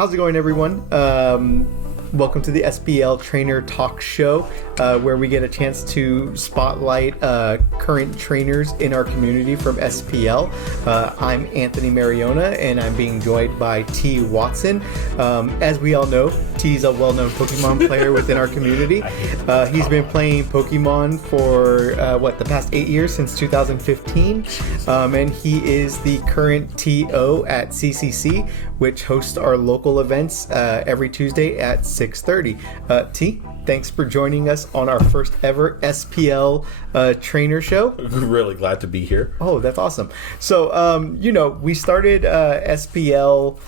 How's it going, everyone? Welcome to the SPL Trainer Talk Show, where we get a chance to spotlight current trainers in our community from SPL. I'm Anthony Mariona, and I'm being joined by T. Watson. As we all know, T's a well-known Pokemon player within our community. He's been playing Pokemon for, the past 8 years, since 2015. And he is the current TO at CCC, which hosts our local events every Tuesday at 6:30. T, thanks for joining us on our first ever SPL trainer show. Really glad to be here. Oh, that's awesome. So, we started SPL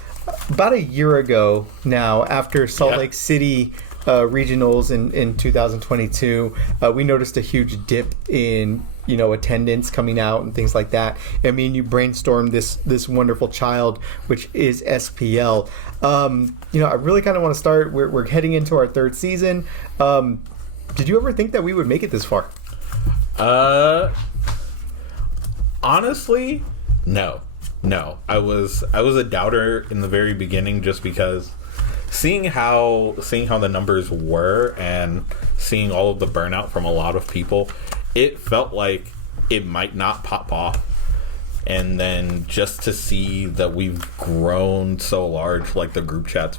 about a year ago now after Salt Lake City regionals in 2022. We noticed a huge dip in attendance coming out and things like that. I mean, you brainstormed this wonderful child, which is SPL. I really kind of want to start. We're heading into our third season. Did you ever think that we would make it this far? Honestly, no. I was a doubter in the very beginning, just because seeing how the numbers were and seeing all of the burnout from a lot of people, it felt like it might not pop off. And then just to see that we've grown so large, like the group chat's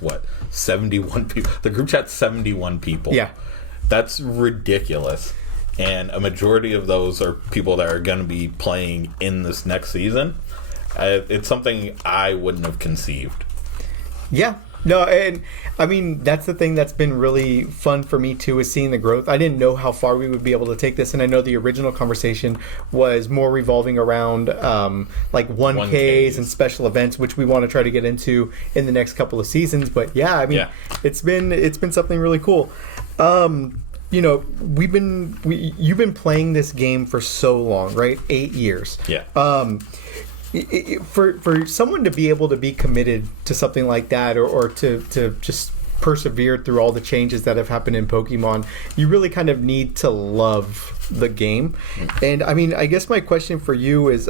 71 people. The group chat's 71 people. Yeah. That's ridiculous. And a majority of those are people that are going to be playing in this next season. It's something I wouldn't have conceived. Yeah. No, and I mean, that's the thing that's been really fun for me too, is seeing the growth. I didn't know how far we would be able to take this, and I know the original conversation was more revolving around like 1Ks and special events, which we want to try to get into in the next couple of seasons. But yeah, I mean, it's been something really cool. You've been playing this game for so long, right? 8 years. Yeah. For someone to be able to be committed to something like that, or to just persevere through all the changes that have happened in Pokemon, you really kind of need to love the game. And I mean, I guess my question for you is,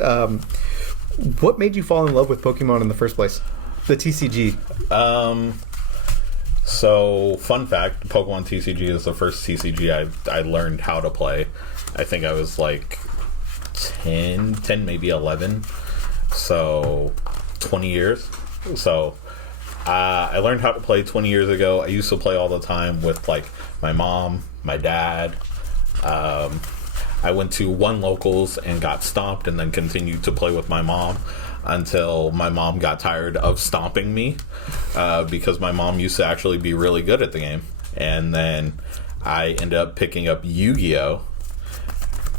what made you fall in love with Pokemon in the first place? The TCG. So, fun fact, Pokemon TCG is the first TCG I learned how to play. I think I was like 10 maybe 11. So 20 years. So I learned how to play 20 years ago. I used to play all the time with like my mom, my dad. I went to one locals and got stomped, and then continued to play with my mom until my mom got tired of stomping me, because my mom used to actually be really good at the game. And then I ended up picking up Yu-Gi-Oh!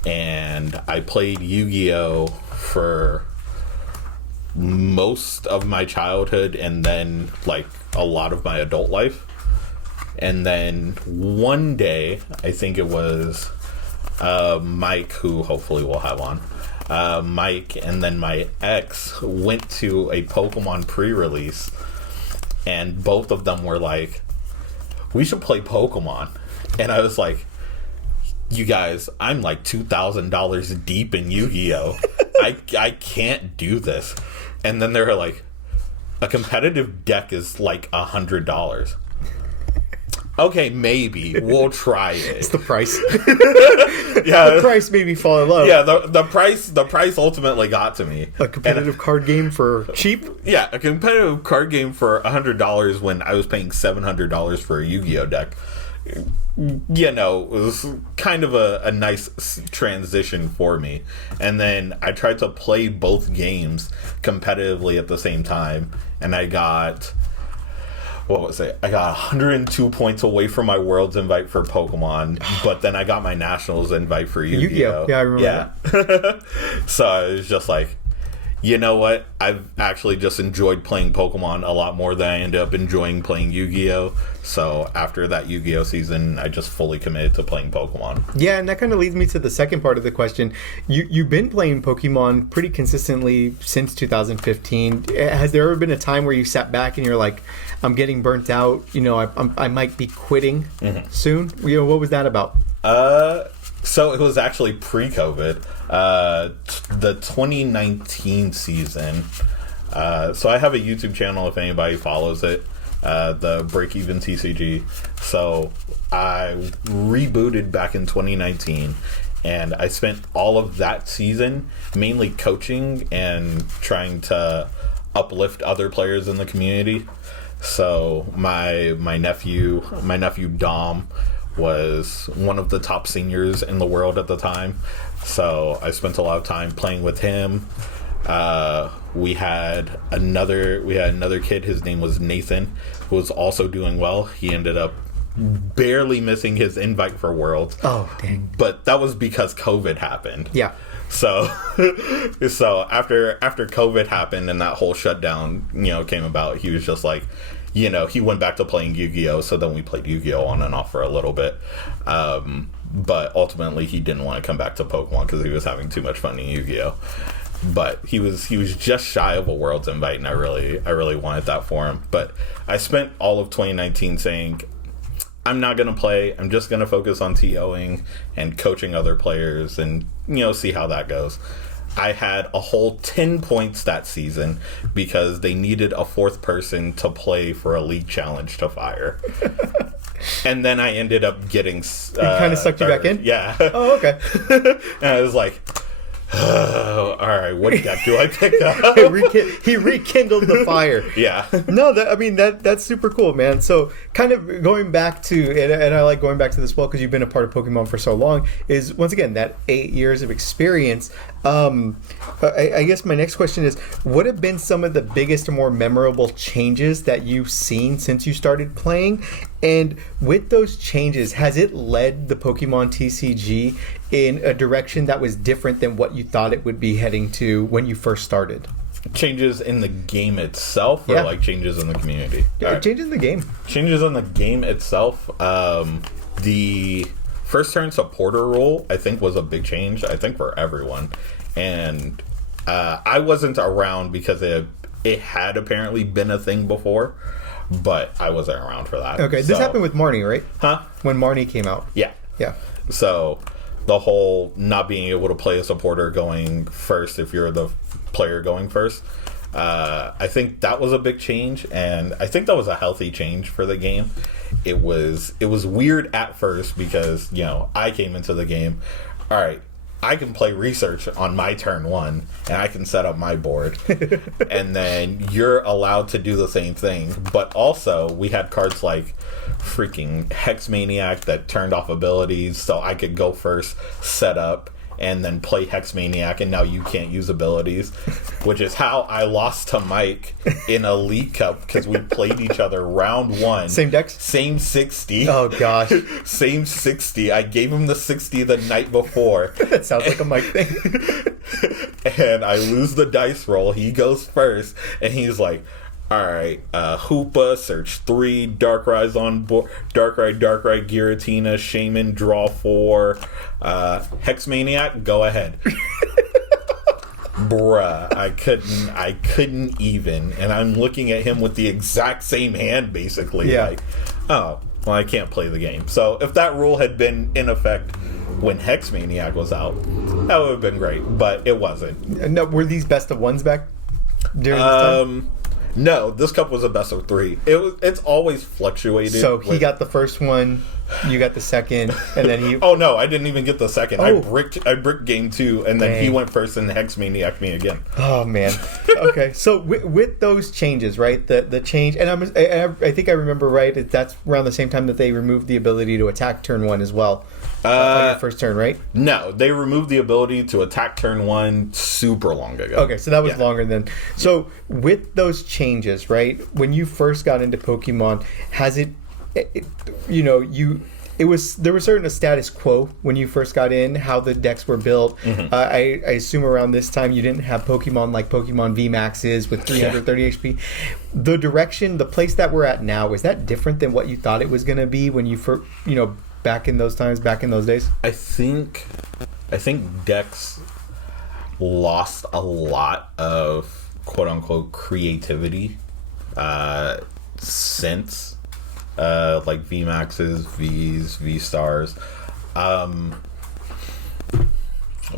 And I played Yu-Gi-Oh! For most of my childhood, and then like a lot of my adult life. And then one day, I think it was Mike, who hopefully we'll have on, Mike and then my ex went to a Pokemon pre-release, and both of them were like, we should play Pokemon. And I was like, you guys, I'm like $2,000 deep in Yu-Gi-Oh! I can't do this. And then they're like, a competitive deck is like $100. Okay, maybe we'll try it. It's the price. Yeah, the price made me fall in love. Yeah, the price ultimately got to me. A competitive card game for cheap. Yeah, a competitive card game for $100 when I was paying $700 for a Yu-Gi-Oh deck. It was kind of a nice transition for me. And then I tried to play both games competitively at the same time, and I got, I got 102 points away from my Worlds invite for Pokemon, but then I got my Nationals invite for Yu-Gi-Oh! Yeah, I remember that. So I was just like, you know what? I've actually just enjoyed playing Pokemon a lot more than I ended up enjoying playing Yu-Gi-Oh! So after that Yu-Gi-Oh! Season, I just fully committed to playing Pokemon. Yeah, and that kind of leads me to the second part of the question. You've been playing Pokemon pretty consistently since 2015. Has there ever been a time where you sat back and you're like, I'm getting burnt out, I might be quitting soon? What was that about? So it was actually pre-COVID. The 2019 season. So I have a YouTube channel if anybody follows it. the Break Even TCG. So I rebooted back in 2019, and I spent all of that season mainly coaching and trying to uplift other players in the community. So my nephew Dom was one of the top seniors in the world at the time. So I spent a lot of time playing with him. We had another kid. His name was Nathan, who was also doing well. He ended up barely missing his invite for Worlds. Oh, dang. But that was because COVID happened. Yeah. So after COVID happened and that whole shutdown, came about, he was just like, he went back to playing Yu-Gi-Oh! So then we played Yu-Gi-Oh! On and off for a little bit. But ultimately he didn't want to come back to Pokemon because he was having too much fun in Yu-Gi-Oh! But he was just shy of a Worlds invite, and I really wanted that for him. But I spent all of 2019 saying, I'm not going to play. I'm just going to focus on TOing and coaching other players and, see how that goes. I had a whole 10 points that season because they needed a fourth person to play for a league challenge to fire. And then I ended up getting... He kind of sucked you back in? Yeah. Oh, okay. And I was like... all right, what deck do I pick up? He rekindled the fire. Yeah. No, that's super cool, man. So kind of going back to, and I like going back to this well because you've been a part of Pokemon for so long, is once again that 8 years of experience. I guess my next question is, what have been some of the biggest and more memorable changes that you've seen since you started playing? And with those changes, has it led the Pokemon TCG in a direction that was different than what you thought it would be heading to when you first started? Changes in the game itself, or like changes in the community? Yeah, changes in the game. Changes in the game itself. The first turn supporter rule, I think, was a big change. I think for everyone, and I wasn't around because it had apparently been a thing before. But I wasn't around for that. Okay, this happened with Marnie, right? Huh? When Marnie came out. Yeah. Yeah. So the whole not being able to play a supporter going first if you're the player going first, I think that was a big change, and I think that was a healthy change for the game. It was weird at first because, I came into the game, all right, I can play research on my turn one, and I can set up my board. And then you're allowed to do the same thing. But also, we had cards like freaking Hex Maniac that turned off abilities, so I could go first, set up, and then play Hex Maniac, and now you can't use abilities. Which is how I lost to Mike in Elite Cup, because we played each other round one. Same decks? Same 60. Oh, gosh. Same 60. I gave him the 60 the night before. That sounds like a Mike thing. And I lose the dice roll. He goes first, and he's like, all right, Hoopa, search 3, Darkrai on board, Darkrai, Giratina, Shaman, draw 4, Hex Maniac, go ahead. Bruh, I couldn't even, and I'm looking at him with the exact same hand, basically. Yeah. Like, oh, well, I can't play the game. So if that rule had been in effect when Hex Maniac was out, that would have been great, but it wasn't. No, were these best of ones back during this time? No, this cup was a best of 3. It's always fluctuated. So he got the first one, you got the second, and then he... Oh no, I didn't even get the second. Oh. I bricked game 2, and then he went first and Hex Maniac me again. Oh man. Okay, so with those changes, right? The change, and I think I remember right. That's around the same time that they removed the ability to attack turn 1 as well. On your first turn, right? No, they removed the ability to attack turn 1 super long ago. Okay, so that was longer than... So with those changes, right, when you first got into Pokemon, has there was certain a status quo when you first got in, how the decks were built. Mm-hmm. I assume around this time you didn't have Pokemon like Pokemon VMAXs with 330 HP. The direction, the place that we're at now, is that different than what you thought it was going to be when you first, back in those times, back in those days? I think decks lost a lot of quote unquote creativity since like VMAXs, Vs, V stars.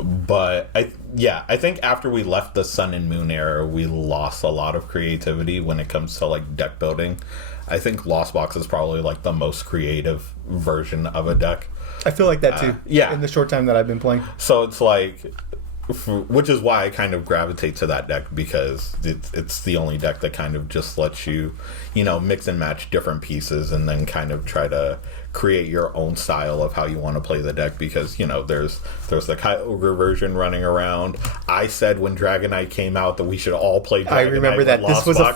But I think after we left the Sun and Moon era, we lost a lot of creativity when it comes to like deck building. I think Lost Box is probably like the most creative version of a deck. I feel like that too. Yeah. In the short time that I've been playing. So it's like, which is why I kind of gravitate to that deck, because it's the only deck that kind of just lets you, mix and match different pieces and then kind of try to create your own style of how you want to play the deck, because there's the Kyogre version running around. I said when Dragonite came out that we should all play Dragonite. I remember that.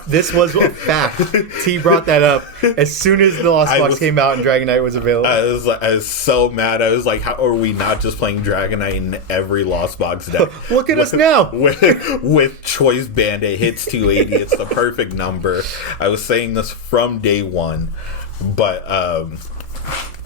This was a fact. T brought that up as soon as the Lost Box came out and Dragonite was available. I was so mad. I was like, how are we not just playing Dragonite in every Lost Box deck? Look at us now. With Choice Bandit hits 280. It's the perfect number. I was saying this from day one, but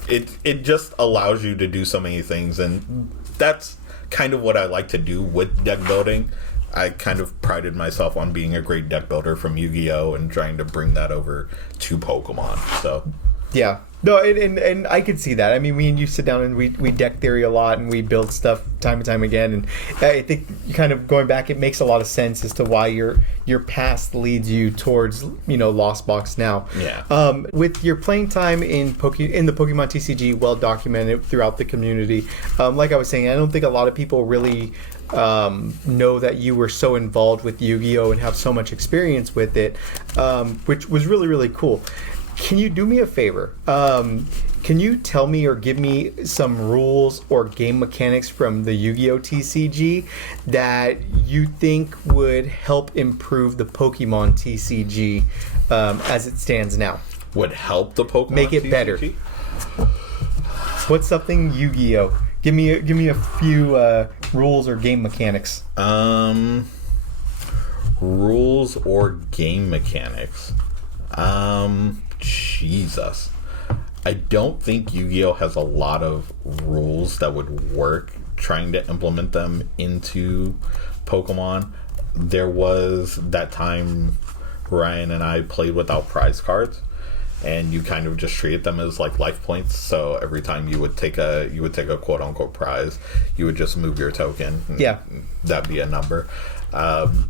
it just allows you to do so many things, and that's kind of what I like to do with deck building. I kind of prided myself on being a great deck builder from Yu-Gi-Oh! And trying to bring that over to Pokemon. So yeah. No, and I could see that. I mean, me and you sit down and we deck theory a lot, and we build stuff time and time again. And I think kind of going back, it makes a lot of sense as to why your past leads you towards Lost Box now. Yeah. With your playing time in the Pokemon TCG, well documented throughout the community. Like I was saying, I don't think a lot of people really know that you were so involved with Yu-Gi-Oh! And have so much experience with it, which was really, really cool. Can you do me a favor? Can you tell me or give me some rules or game mechanics from the Yu-Gi-Oh! TCG that you think would help improve the Pokemon TCG as it stands now? Would help the Pokemon Make it TCG? better. What's something Yu-Gi-Oh? Give me a few rules or game mechanics. Rules or game mechanics. Jesus. I don't think Yu-Gi-Oh! Has a lot of rules that would work trying to implement them into Pokemon. There was that time Ryan and I played without prize cards, and you kind of just treated them as like life points. So every time you would take a quote unquote prize, you would just move your token. Yeah. That'd be a number.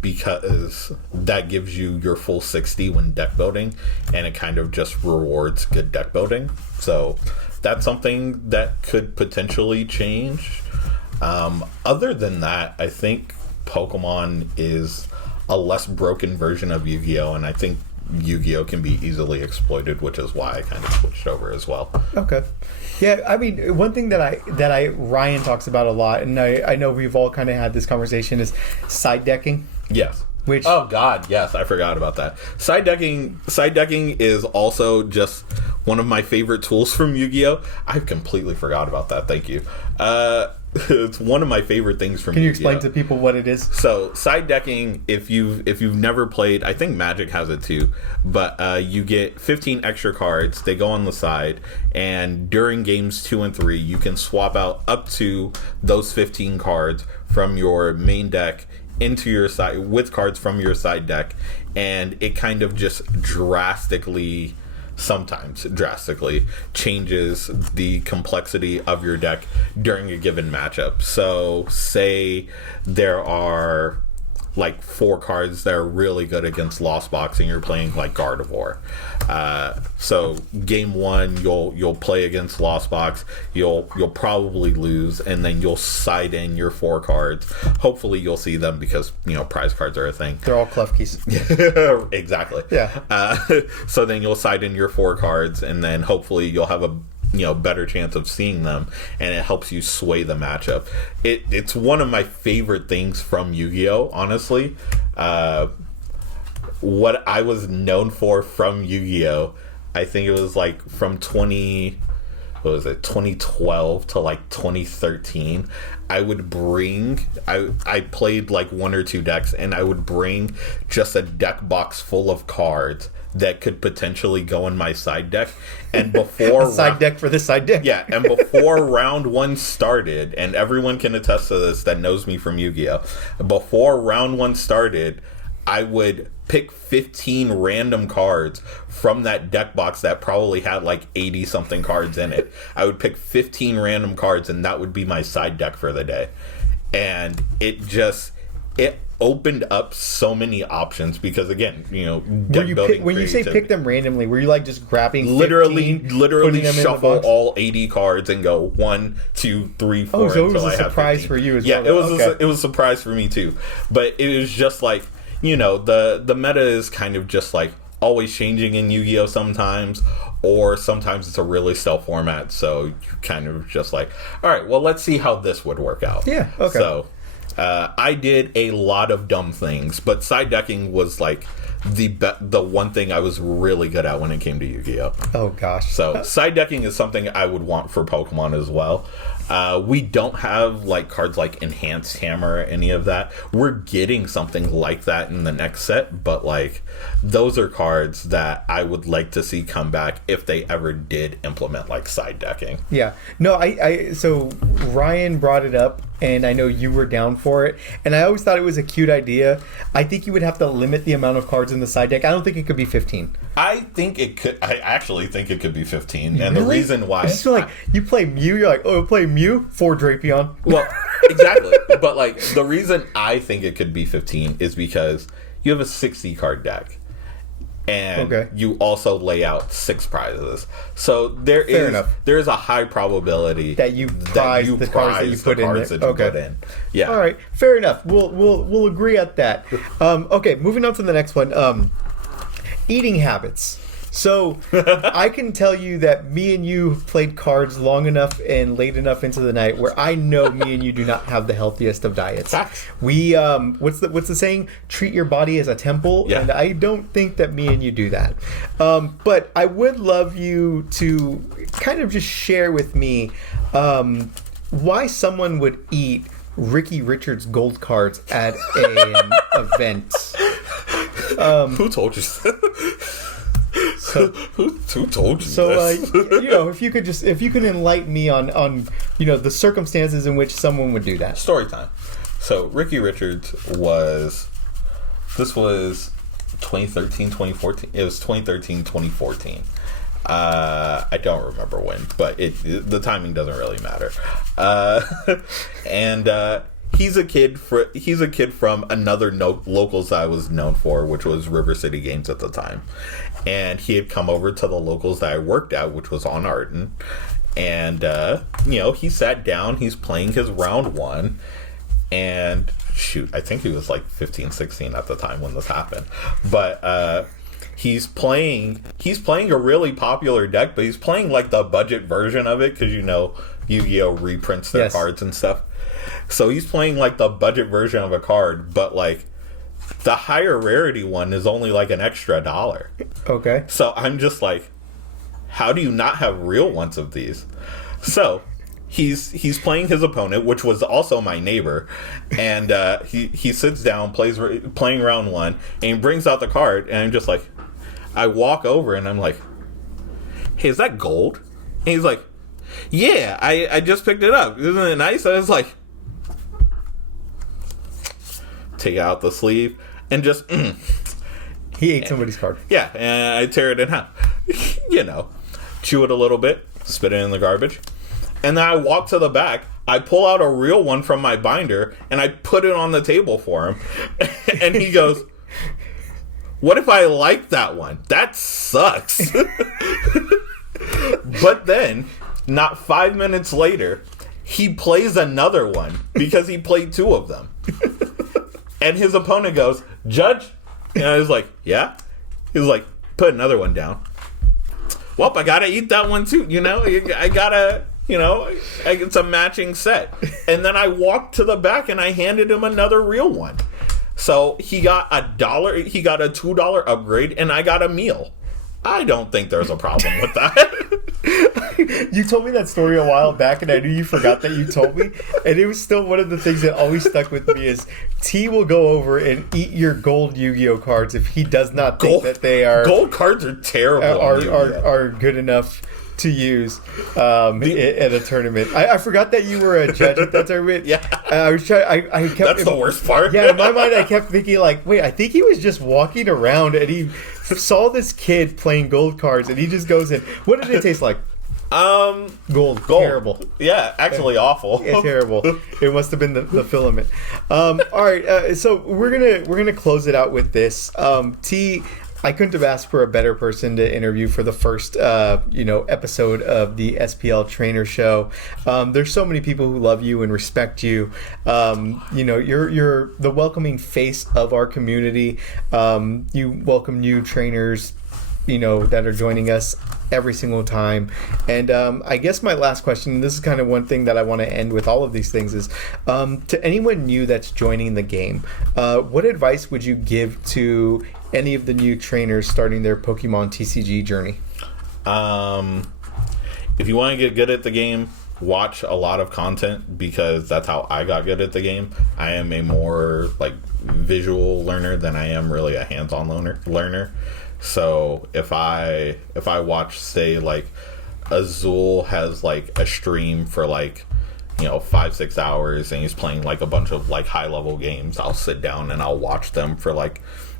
Because that gives you your full 60 when deck building, and it kind of just rewards good deck building. So that's something that could potentially change. Other than that, I think Pokemon is a less broken version of Yu-Gi-Oh! And I think Yu-Gi-Oh! Can be easily exploited, which is why I kind of switched over as well. Okay. Yeah, I mean, one thing that Ryan talks about a lot, and I know we've all kind of had this conversation, is side decking. Yes. Which, oh God, yes, I forgot about that. Side decking is also just one of my favorite tools from Yu-Gi-Oh! I completely forgot about that. Thank you. It's one of my favorite things from Yu-Gi-Oh! Can you explain to people what it is? So side decking, if you've never played, I think Magic has it too, but you get 15 extra cards. They go on the side, and during games 2 and 3, you can swap out up to those 15 cards from your main deck into your side with cards from your side deck, and it kind of just sometimes drastically changes the complexity of your deck during a given matchup. So say there are like 4 cards that are really good against Lost Box, and you're playing like Gardevoir. So game 1, you'll play against Lost Box. You'll probably lose, and then you'll side in your 4 cards. Hopefully you'll see them, because prize cards are a thing. They're all Klefkis. Exactly. Yeah. So then you'll side in your 4 cards, and then hopefully you'll have a better chance of seeing them, and it helps you sway the matchup. It's one of my favorite things from Yu-Gi-Oh! Honestly. What I was known for from Yu-Gi-Oh! I think it was like from 2012 to like 2013. I played like 1 or 2 decks, and I would bring just a deck box full of cards that could potentially go in my side deck. And before side deck for this side deck. Yeah, and before round 1 started, and everyone can attest to this that knows me from Yu-Gi-Oh! Before round 1 started, I would pick 15 random cards from that deck box that probably had like 80 something cards in it. I would pick 15 random cards, and that would be my side deck for the day. and it opened up so many options because, again, deck building. When you say pick them randomly, were you like just grabbing literally 15, shuffle all 80 cards and go 1, 2, 3, 4 so it until was I a have surprise 15. for you as well. well. Yeah, it was a surprise for me too. But it was just like, the meta is kind of just like always changing in Yu-Gi-Oh! Sometimes, or sometimes it's a really stale format, so you kind of just like, all right, well, let's see how this would work out. Yeah, okay. So I did a lot of dumb things, but side decking was like the one thing I was really good at when it came to Yu-Gi-Oh! Oh gosh. So side decking is something I would want for Pokemon as well. We don't have like cards like Enhanced Hammer or any of that. We're getting something like that in the next set, but like those are cards that I would like to see come back if they ever did implement like side decking. Yeah. No, so Ryan brought it up, and I know you were down for it, and I always thought it was a cute idea. I think you would have to limit the amount of cards in the side deck. I don't think it could be 15. I actually think it could be 15, and the reason why... I just feel like you play Mew, you're like, oh, play Mew for Drapion. Well, exactly. But like the reason I think it could be 15 is because you have a 60 card deck, and you also lay out 6 prizes. So there is a high probability that you prize the cards that you put in. Yeah. All right. Fair enough. We'll agree at that. Okay. Moving on to the next one. Eating habits. So I can tell you that me and you have played cards long enough and late enough into the night where I know me and you do not have the healthiest of diets. We what's the saying? Treat your body as a temple, and I don't think that me and you do that. But I would love you to kind of just share with me why someone would eat Ricky Richards gold cards at an event. Who told you? Who told you? So, this? if you could enlighten me on the circumstances in which someone would do that. Story time. So Ricky Richards was 2013, 2014. It was 2013, 2014. I don't remember when, but the timing doesn't really matter. And he's a kid from another locals I was known for, which was River City Games at the time. And he had come over to the locals that I worked at, which was on Arden. And he sat down, he's playing his round 1, and shoot, I think he was like 15, 16 at the time when this happened. But he's playing a really popular deck, but he's playing like the budget version of it, because Yu-Gi-Oh! Reprints their cards and stuff. So he's playing like the budget version of a card, but like the higher rarity one is only like an extra $1. Okay. So I'm just like, how do you not have real ones of these? So he's playing his opponent, which was also my neighbor, and he sits down, playing round 1, and he brings out the card, and I'm just like, I walk over and I'm like, hey, is that gold? And he's like, yeah, I just picked it up. Isn't it nice? I was like, take out the sleeve and just he ate somebody's card. Yeah, and I tear it in half. Chew it a little bit, spit it in the garbage, and then I walk to the back, I pull out a real one from my binder, and I put it on the table for him. And he goes, what if I like that one? That sucks. But then, not 5 minutes later, he plays another one because he played 2 of them. And his opponent goes, Judge? And I was like, yeah? He was like, put another one down. Well, I gotta eat that one too, I gotta, it's a matching set. And then I walked to the back and I handed him another real one. So he got $1, he got a $2 upgrade, and I got a meal. I don't think there's a problem with that. You told me that story a while back, and I knew you forgot that you told me. And it was still one of the things that always stuck with me is T will go over and eat your gold Yu-Gi-Oh cards if he does not think that they are... Gold cards are terrible. Are good enough to use at a tournament. I forgot that you were a judge at that tournament. Yeah. I was trying... I kept... That's the worst part. Yeah, in my mind, I kept thinking, like, wait, I think he was just walking around and he saw this kid playing gold cards, and he just goes in, what did it taste like? Gold. Gold. Terrible. Yeah, actually awful. Yeah, terrible. It must have been the filament. All right, so we're gonna close it out with this. T, I couldn't have asked for a better person to interview for the first episode of the SPL Trainer Show. There's so many people who love you and respect you. You're the welcoming face of our community. You welcome new trainers, that are joining us every single time. And I guess my last question, and this is kind of one thing that I want to end with all of these things, is to anyone new that's joining the game, what advice would you give to any of the new trainers starting their Pokemon TCG journey? If you want to get good at the game, watch a lot of content, because that's how I got good at the game. I am a more visual learner than I am really a hands-on learner. So if I watch, say, Azul has a stream for 5-6 hours, and he's playing a bunch of high level games, I'll sit down and I'll watch them for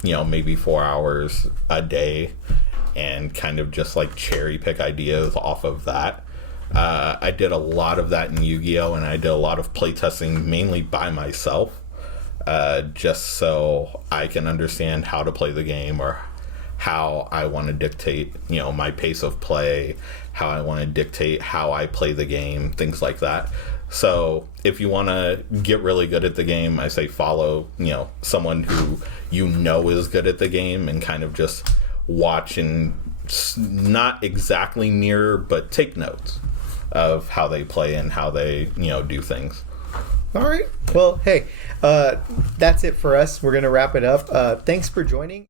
maybe 4 hours a day, and kind of just cherry pick ideas off of that. I did a lot of that in Yu-Gi-Oh, and I did a lot of playtesting mainly by myself, just so I can understand how to play the game, or how I want to dictate, my pace of play, how I want to dictate how I play the game, things like that. So if you want to get really good at the game, I say follow, someone who is good at the game, and kind of just watch and not exactly mirror, but take notes of how they play and how they, do things. All right. Well, hey, that's it for us. We're going to wrap it up. Thanks for joining.